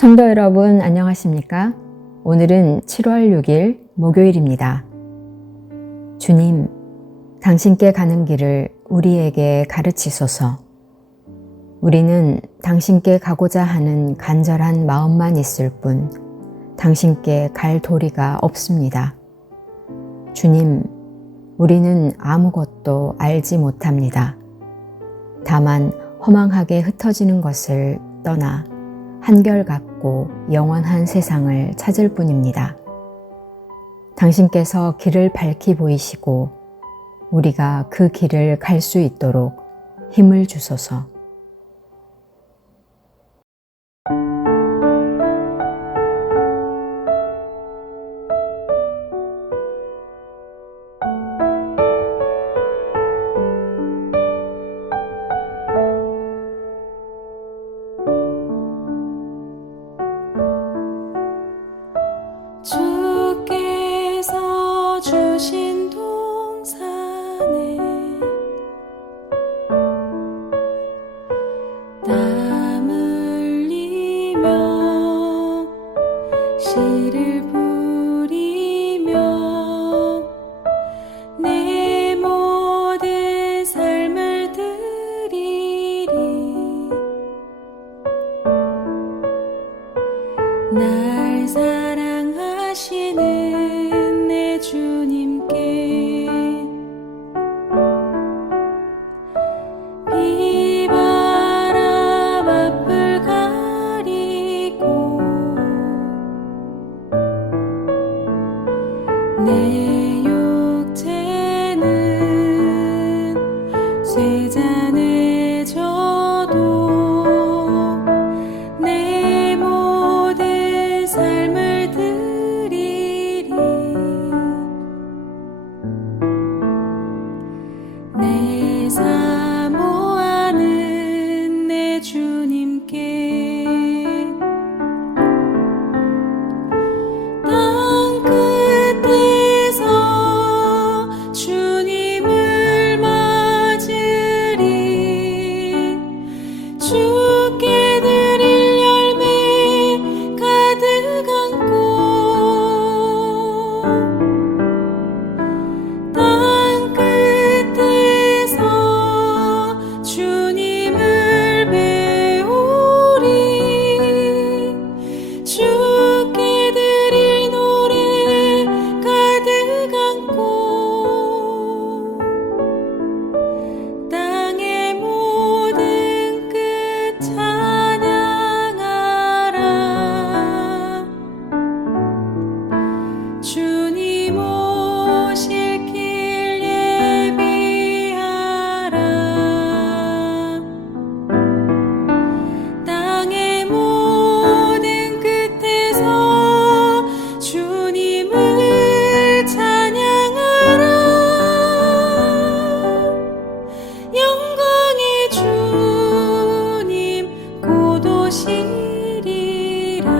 성도 여러분 안녕하십니까? 오늘은 7월 6일 목요일입니다. 주님, 당신께 가는 길을 우리에게 가르치소서. 우리는 당신께 가고자 하는 간절한 마음만 있을 뿐 당신께 갈 도리가 없습니다. 주님, 우리는 아무것도 알지 못합니다. 다만 허망하게 흩어지는 것을 떠나 한결같고 영원한 세상을 찾을 뿐입니다. 당신께서 길을 밝히 보이시고 우리가 그 길을 갈 수 있도록 힘을 주소서. 주께서 주신 동산에 땀 흘리며 씨를 뿌리며 내 모든 삶을 드리리. 날 사랑하시는 내 주님께 비바람 앞을 가리고 내 육체는 쇠잔에 져도 내 모든 삶을 드리리. 내 사모하는 내 주님께 땅 끝에서 주님을 맞으리. 주께 드릴 열매 가득 안고 땅 끝에서 주님을 배우리. 주께 드릴 노래 가득 안고 땅의 모든 끝 찬양하라. 주님 오실 길 예비하라. 땅의 모든 끝에서 주님을 찬양하라. 영광의 주님 곧 오시리라.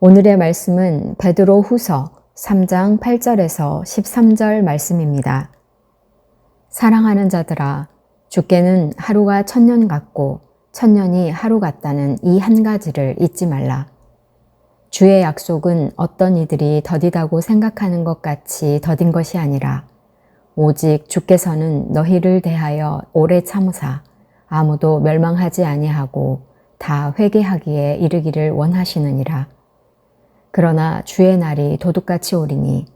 오늘의 말씀은 베드로 후서 3장 8절에서 13절 말씀입니다. 사랑하는 자들아, 주께는 하루가 천년 같고 천년이 하루 같다는 이 한 가지를 잊지 말라. 주의 약속은 어떤 이들이 더디다고 생각하는 것 같이 더딘 것이 아니라 오직 주께서는 너희를 대하여 오래 참으사 아무도 멸망하지 아니하고 다 회개하기에 이르기를 원하시느니라. 그러나 주의 날이 도둑같이 오리니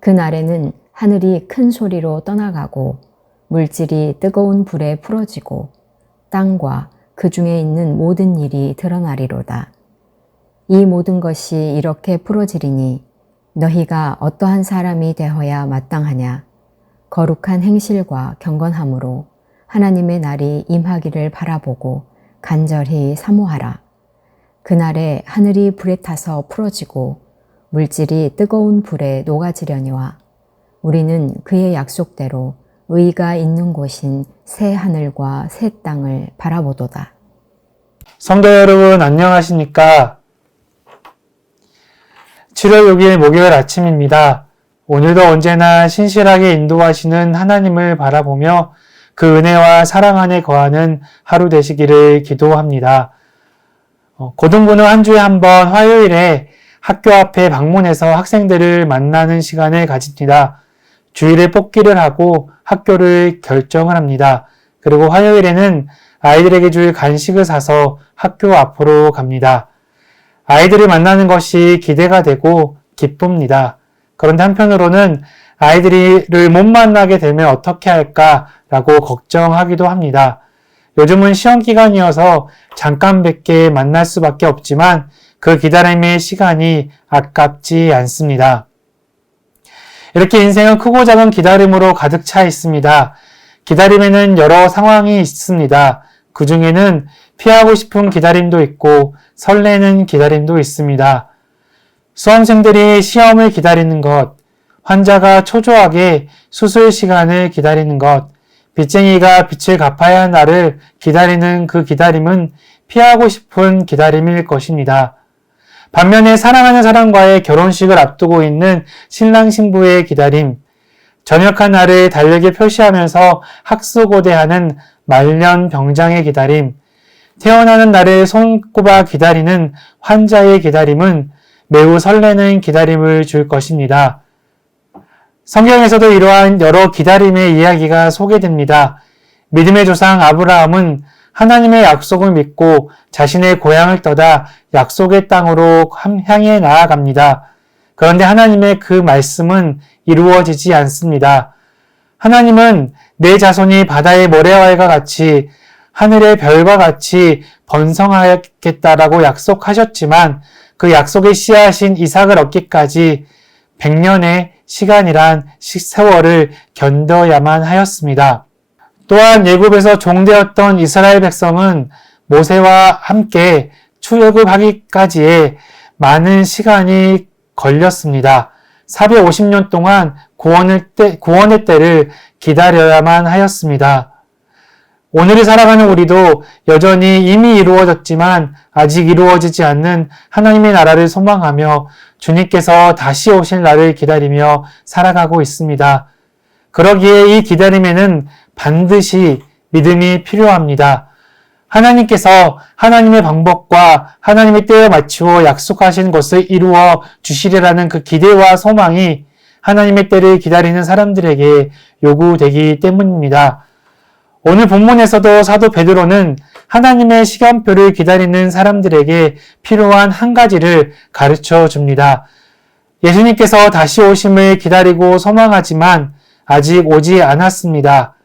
그 날에는 하늘이 큰 소리로 떠나가고 물질이 뜨거운 불에 풀어지고 땅과 그 중에 있는 모든 일이 드러나리로다. 이 모든 것이 이렇게 풀어지리니 너희가 어떠한 사람이 되어야 마땅하냐? 거룩한 행실과 경건함으로 하나님의 날이 임하기를 바라보고 간절히 사모하라. 그날에 하늘이 불에 타서 풀어지고 물질이 뜨거운 불에 녹아지려니와 우리는 그의 약속대로 의가 있는 곳인 새 하늘과 새 땅을 바라보도다. 성도 여러분 안녕하십니까? 7월 6일 목요일 아침입니다. 오늘도 언제나 신실하게 인도하시는 하나님을 바라보며 그 은혜와 사랑 안에 거하는 하루 되시기를 기도합니다. 고등부는 한 주에 한 번 화요일에 학교 앞에 방문해서 학생들을 만나는 시간을 가집니다. 주일에 뽑기를 하고 학교를 결정을 합니다. 그리고 화요일에는 아이들에게 줄 간식을 사서 학교 앞으로 갑니다. 아이들을 만나는 것이 기대가 되고 기쁩니다. 그런데 한편으로는 아이들을 못 만나게 되면 어떻게 할까라고 걱정하기도 합니다. 요즘은 시험 기간이어서 잠깐밖에 만날 수밖에 없지만 그 기다림의 시간이 아깝지 않습니다. 이렇게 인생은 크고 작은 기다림으로 가득 차 있습니다. 기다림에는 여러 상황이 있습니다. 그 중에는 피하고 싶은 기다림도 있고 설레는 기다림도 있습니다. 수험생들이 시험을 기다리는 것, 환자가 초조하게 수술 시간을 기다리는 것, 빚쟁이가 빚을 갚아야 할 날을 기다리는 그 기다림은 피하고 싶은 기다림일 것입니다. 반면에 사랑하는 사람과의 결혼식을 앞두고 있는 신랑 신부의 기다림, 전역한 날을 달력에 표시하면서 학수고대하는 말년 병장의 기다림, 태어나는 날을 손꼽아 기다리는 환자의 기다림은 매우 설레는 기다림을 줄 것입니다. 성경에서도 이러한 여러 기다림의 이야기가 소개됩니다. 믿음의 조상 아브라함은 하나님의 약속을 믿고 자신의 고향을 떠나 약속의 땅으로 향해 나아갑니다. 그런데 하나님의 그 말씀은 이루어지지 않습니다. 하나님은 내 자손이 바다의 모래알과 같이 하늘의 별과 같이 번성하겠다라고 약속하셨지만 그 약속의 씨앗인 이삭을 얻기까지 100년의 시간이란 세월을 견뎌야만 하였습니다. 또한 애굽에서 종되었던 이스라엘 백성은 모세와 함께 출애굽하기까지의 많은 시간이 걸렸습니다. 450년 동안 구원의 때를 기다려야만 하였습니다. 오늘을 살아가는 우리도 여전히 이미 이루어졌지만 아직 이루어지지 않는 하나님의 나라를 소망하며 주님께서 다시 오실 날을 기다리며 살아가고 있습니다. 그러기에 이 기다림에는 반드시 믿음이 필요합니다. 하나님께서 하나님의 방법과 하나님의 때에 맞추어 약속하신 것을 이루어 주시리라는 그 기대와 소망이 하나님의 때를 기다리는 사람들에게 요구되기 때문입니다. 오늘 본문에서도 사도 베드로는 하나님의 시간표를 기다리는 사람들에게 필요한 한 가지를 가르쳐 줍니다. 예수님께서 다시 오심을 기다리고 소망하지만 아직 오지 않았습니다.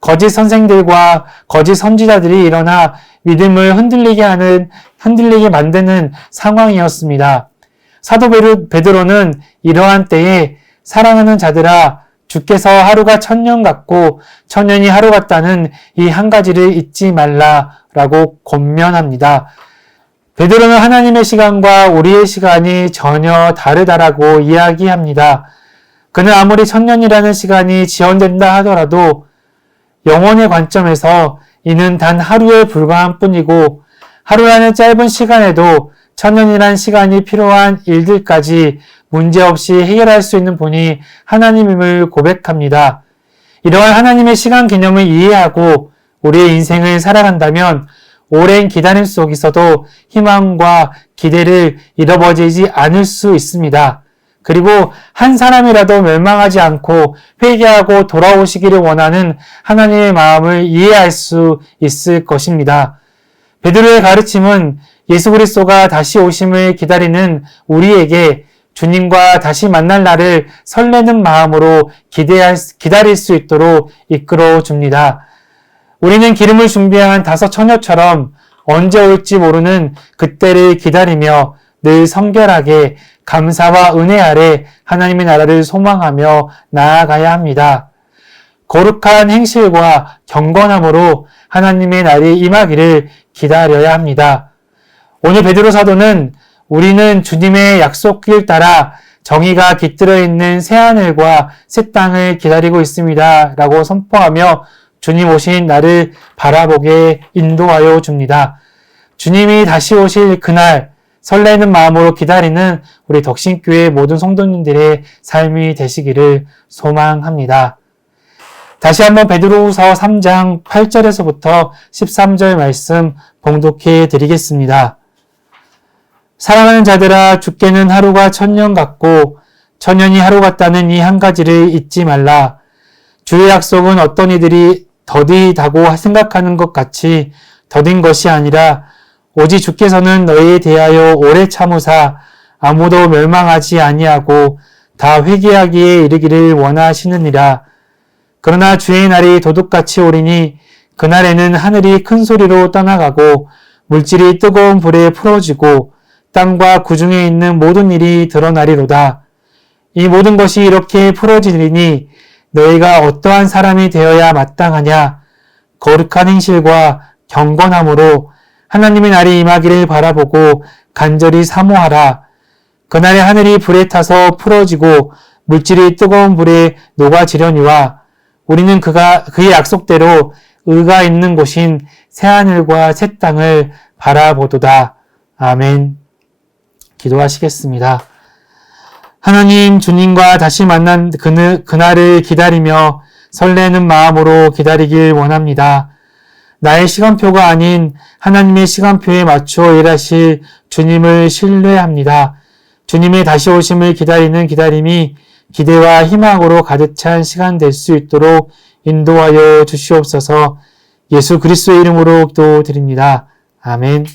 거짓 선생들과 거짓 선지자들이 일어나 믿음을 흔들리게 만드는 상황이었습니다. 사도 베드로는 이러한 때에 사랑하는 자들아, 주께서 하루가 1000년 같고 1000년이 하루 같다는 이 한 가지를 잊지 말라라고 권면합니다. 베드로는 하나님의 시간과 우리의 시간이 전혀 다르다라고 이야기합니다. 그는 아무리 1000년이라는 시간이 지연된다 하더라도 영혼의 관점에서 이는 단 하루에 불과한 뿐이고 하루라는 짧은 시간에도 1000년이란 시간이 필요한 일들까지 문제없이 해결할 수 있는 분이 하나님임을 고백합니다. 이러한 하나님의 시간 개념을 이해하고 우리의 인생을 살아간다면 오랜 기다림 속에서도 희망과 기대를 잃어버리지 않을 수 있습니다. 그리고 한 사람이라도 멸망하지 않고 회개하고 돌아오시기를 원하는 하나님의 마음을 이해할 수 있을 것입니다. 베드로의 가르침은 예수 그리스도가 다시 오심을 기다리는 우리에게 주님과 다시 만날 날을 설레는 마음으로 기다릴 수 있도록 이끌어 줍니다. 우리는 기름을 준비한 5 처녀처럼 언제 올지 모르는 그때를 기다리며 늘 성결하게 감사와 은혜 아래 하나님의 나라를 소망하며 나아가야 합니다. 거룩한 행실과 경건함으로 하나님의 날이 임하기를 기다려야 합니다. 오늘 베드로 사도는 우리는 주님의 약속길 따라 정의가 깃들어 있는 새하늘과 새 땅을 기다리고 있습니다. 라고 선포하며 주님 오신 날을 바라보게 인도하여 줍니다. 주님이 다시 오실 그날 설레는 마음으로 기다리는 우리 덕신교회 모든 성도님들의 삶이 되시기를 소망합니다. 다시 한번 베드로후서 3장 8절에서부터 13절 말씀 봉독해 드리겠습니다. 사랑하는 자들아, 주께는 하루가 천년 같고 천년이 하루 같다는 이 한 가지를 잊지 말라. 주의 약속은 어떤 이들이 더디다고 생각하는 것 같이 더딘 것이 아니라 오직 주께서는 너희에 대하여 오래 참으사 아무도 멸망하지 아니하고 다 회개하기에 이르기를 원하시느니라. 그러나 주의 날이 도둑같이 오리니 그날에는 하늘이 큰 소리로 떠나가고 물질이 뜨거운 불에 풀어지고 땅과 구중에 있는 모든 일이 드러나리로다. 이 모든 것이 이렇게 풀어지리니 너희가 어떠한 사람이 되어야 마땅하냐? 거룩한 행실과 경건함으로 하나님의 날이 임하기를 바라보고 간절히 사모하라. 그날에 하늘이 불에 타서 풀어지고 물질이 뜨거운 불에 녹아지려니와 우리는 그의 약속대로 의가 있는 곳인 새하늘과 새 땅을 바라보도다. 아멘. 기도하시겠습니다. 하나님, 주님과 다시 만난 그날을 기다리며 설레는 마음으로 기다리길 원합니다. 나의 시간표가 아닌 하나님의 시간표에 맞춰 일하실 주님을 신뢰합니다. 주님의 다시 오심을 기다리는 기다림이 기대와 희망으로 가득 찬 시간 될 수 있도록 인도하여 주시옵소서. 예수 그리스도의 이름으로 기도드립니다. 아멘.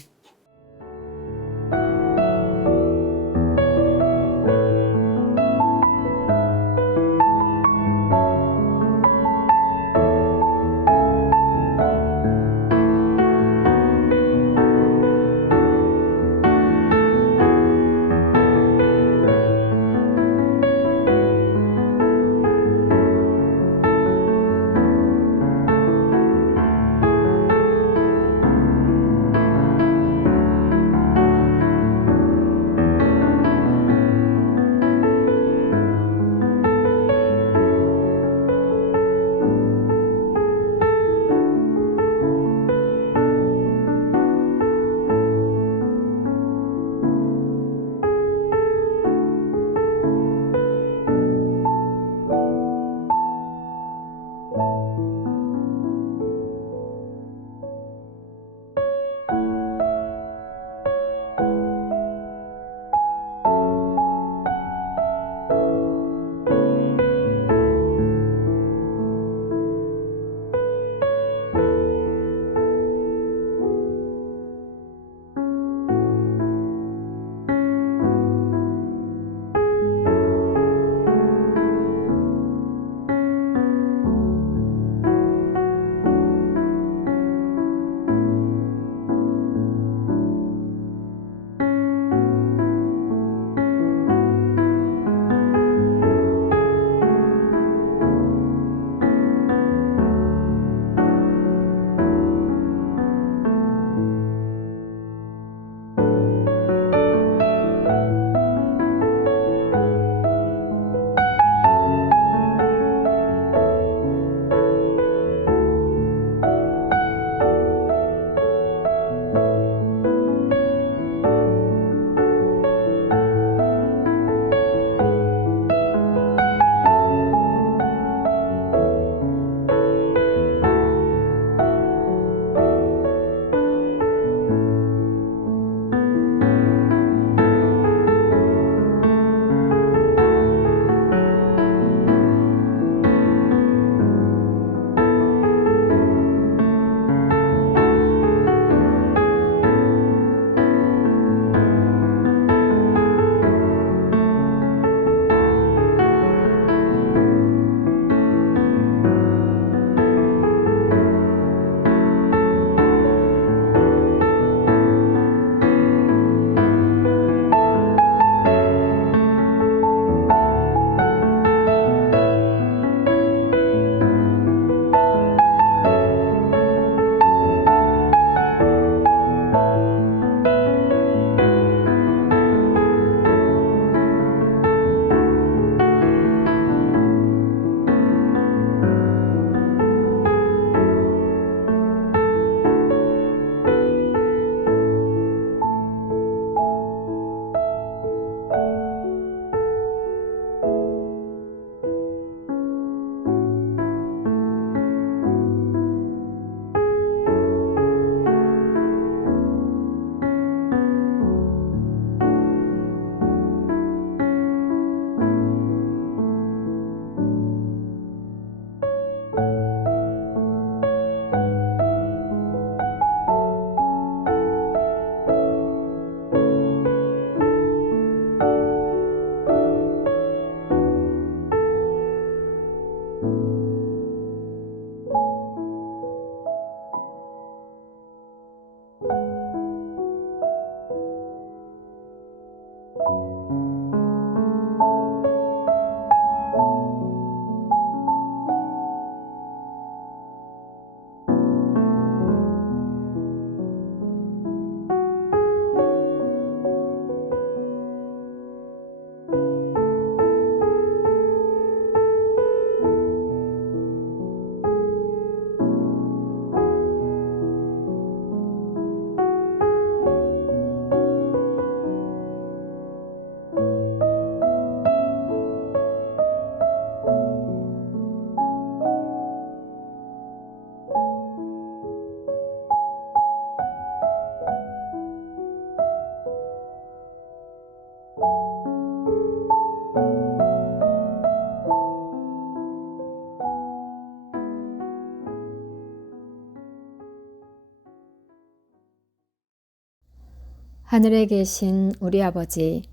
하늘에 계신 우리 아버지,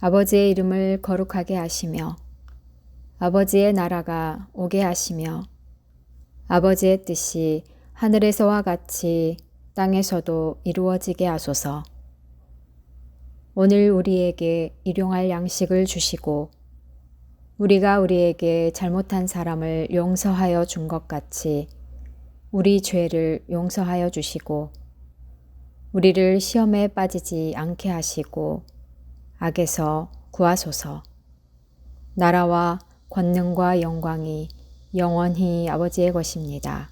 아버지의 이름을 거룩하게 하시며 아버지의 나라가 오게 하시며 아버지의 뜻이 하늘에서와 같이 땅에서도 이루어지게 하소서. 오늘 우리에게 일용할 양식을 주시고 우리가 우리에게 잘못한 사람을 용서하여 준 것 같이 우리 죄를 용서하여 주시고 우리를 시험에 빠지지 않게 하시고 악에서 구하소서. 나라와 권능과 영광이 영원히 아버지의 것입니다.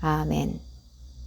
아멘.